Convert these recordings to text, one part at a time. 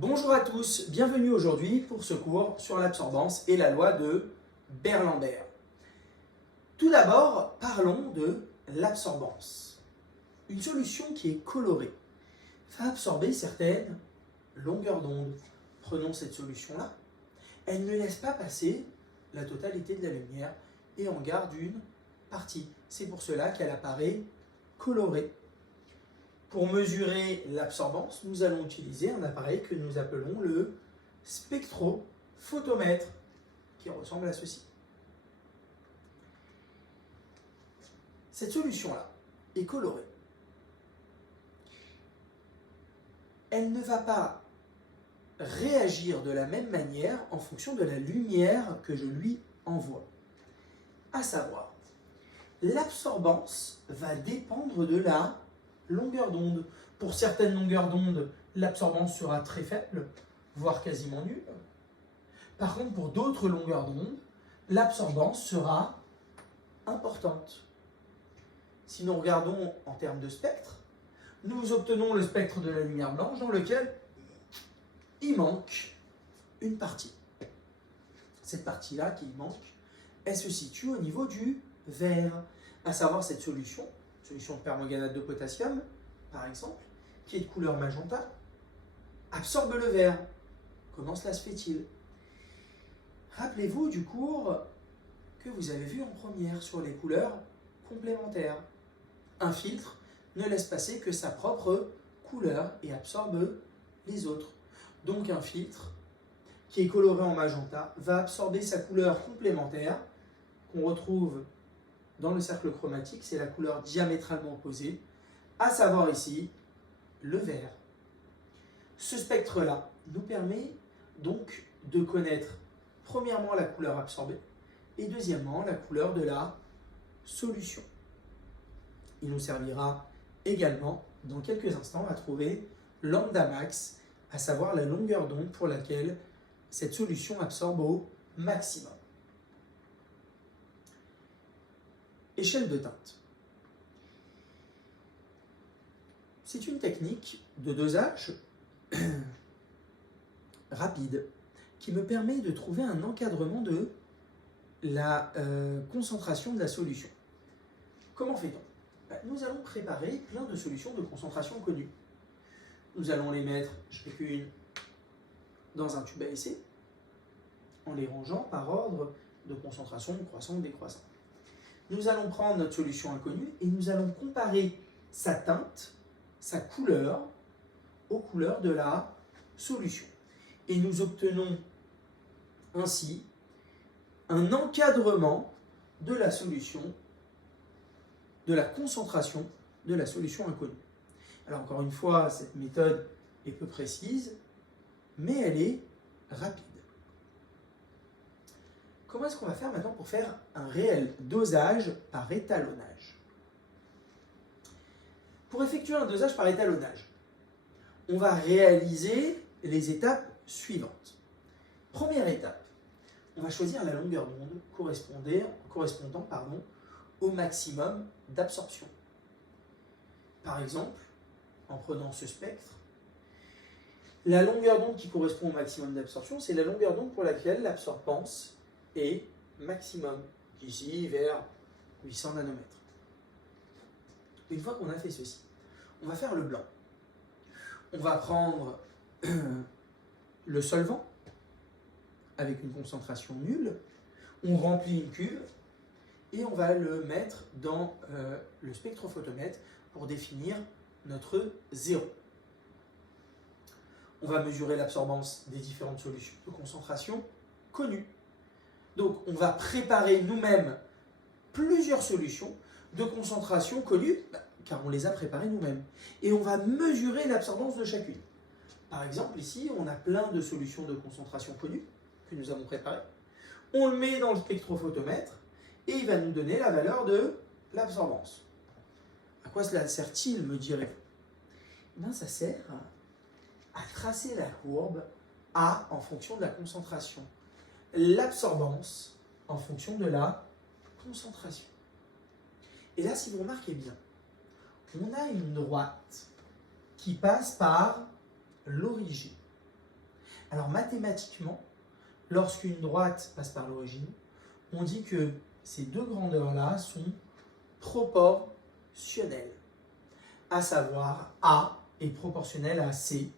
Bonjour à tous, bienvenue aujourd'hui pour ce cours sur l'absorbance et la loi de Berlambert. Tout d'abord, parlons de l'absorbance. Une solution qui est colorée va absorber certaines longueurs d'onde. Prenons cette solution-là. Elle ne laisse pas passer la totalité de la lumière et en garde une partie. C'est pour cela qu'elle apparaît colorée. Pour mesurer l'absorbance, nous allons utiliser un appareil que nous appelons le spectrophotomètre, qui ressemble à ceci. Cette solution-là est colorée. Elle ne va pas réagir de la même manière en fonction de la lumière que je lui envoie. À savoir, l'absorbance va dépendre de la longueur d'onde. Pour certaines longueurs d'onde, l'absorbance sera très faible, voire quasiment nulle. Par contre, pour d'autres longueurs d'onde, l'absorbance sera importante. Si nous regardons en termes de spectre, nous obtenons le spectre de la lumière blanche dans lequel il manque une partie. Cette partie-là qui manque, elle se situe au niveau du vert, à savoir cette solution de permanganate de potassium, par exemple, qui est de couleur magenta, absorbe le vert. Comment cela se fait-il? Rappelez-vous du cours que vous avez vu en première sur les couleurs complémentaires. Un filtre ne laisse passer que sa propre couleur et absorbe les autres. Donc un filtre qui est coloré en magenta va absorber sa couleur complémentaire qu'on retrouve dans le cercle chromatique, c'est la couleur diamétralement opposée, à savoir ici le vert. Ce spectre-là nous permet donc de connaître premièrement la couleur absorbée et deuxièmement la couleur de la solution. Il nous servira également dans quelques instants à trouver lambda max, à savoir la longueur d'onde pour laquelle cette solution absorbe au maximum. Échelle de teinte. C'est une technique de dosage rapide qui me permet de trouver un encadrement de la concentration de la solution. Comment fait-on? Nous allons préparer plein de solutions de concentration connues. Nous allons les mettre chacune dans un tube à essai en les rangeant par ordre de concentration croissante décroissante. Nous allons prendre notre solution inconnue et nous allons comparer sa teinte, sa couleur, aux couleurs de la solution. Et nous obtenons ainsi un encadrement de la solution, de la concentration de la solution inconnue. Alors encore une fois, cette méthode est peu précise, mais elle est rapide. Comment est-ce qu'on va faire maintenant pour faire un réel dosage par étalonnage? Pour effectuer un dosage par étalonnage, on va réaliser les étapes suivantes. Première étape, on va choisir la longueur d'onde correspondant au maximum d'absorption. Par exemple, en prenant ce spectre, la longueur d'onde qui correspond au maximum d'absorption, c'est la longueur d'onde pour laquelle l'absorbance est maximum, ici vers 800 nanomètres. Une fois qu'on a fait ceci, on va faire le blanc. On va prendre le solvant avec une concentration nulle, on remplit une cuve et on va le mettre dans le spectrophotomètre pour définir notre zéro. On va mesurer l'absorbance des différentes solutions de concentration connues. Donc on va préparer nous-mêmes plusieurs solutions de concentration connues, car on les a préparées nous-mêmes. Et on va mesurer l'absorbance de chacune. Par exemple, ici, on a plein de solutions de concentration connues que nous avons préparées. On le met dans le spectrophotomètre et il va nous donner la valeur de l'absorbance. À quoi cela sert-il, me direz-vous? Ça sert à tracer la courbe A en fonction de la concentration, l'absorbance en fonction de la concentration. Et là, si vous remarquez bien, on a une droite qui passe par l'origine. Alors mathématiquement, lorsqu'une droite passe par l'origine, on dit que ces deux grandeurs-là sont proportionnelles, à savoir A est proportionnel à C,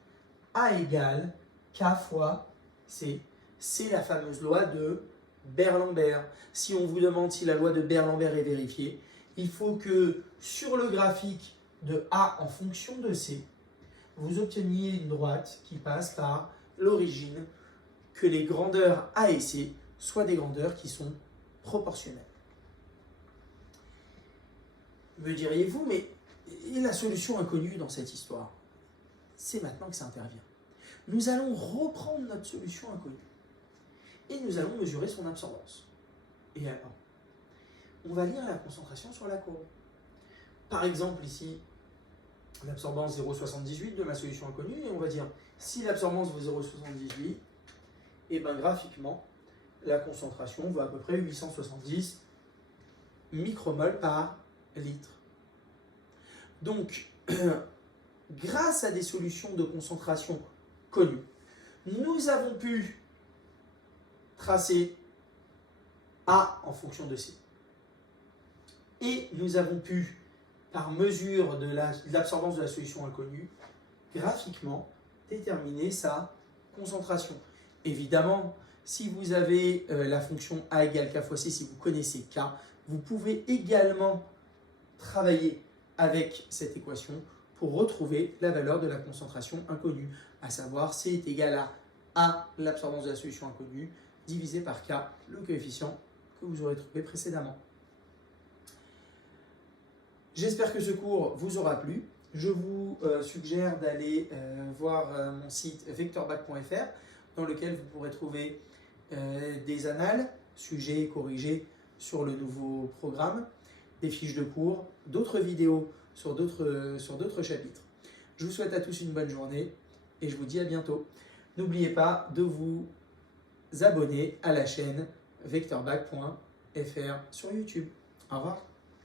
A égale K fois C. C'est la fameuse loi de Beer-Lambert. Si on vous demande si la loi de Beer-Lambert est vérifiée, il faut que sur le graphique de A en fonction de C, vous obteniez une droite qui passe par l'origine, que les grandeurs A et C soient des grandeurs qui sont proportionnelles. Me diriez-vous, mais la solution inconnue dans cette histoire? C'est maintenant que ça intervient. Nous allons reprendre notre solution inconnue et nous allons mesurer son absorbance. Et alors, on va lire la concentration sur la courbe. Par exemple, ici, l'absorbance 0,78 de ma solution inconnue, et on va dire, si l'absorbance vaut 0,78, et bien graphiquement, la concentration va à peu près 870 micromoles par litre. Donc, grâce à des solutions de concentration connues, nous avons pu tracer A en fonction de C. Et nous avons pu, par mesure de l'absorbance de la solution inconnue, graphiquement déterminer sa concentration. Évidemment, si vous avez la fonction A égale K fois C, si vous connaissez K, vous pouvez également travailler avec cette équation pour retrouver la valeur de la concentration inconnue, à savoir C est égal à A, l'absorbance de la solution inconnue, divisé par K, le coefficient que vous aurez trouvé précédemment. J'espère que ce cours vous aura plu. Je vous suggère d'aller voir mon site vectorbac.fr dans lequel vous pourrez trouver des annales, sujets corrigés sur le nouveau programme, des fiches de cours, d'autres vidéos sur d'autres chapitres. Je vous souhaite à tous une bonne journée et je vous dis à bientôt. N'oubliez pas de vous abonner à la chaîne vectorbac.fr sur YouTube. Au revoir.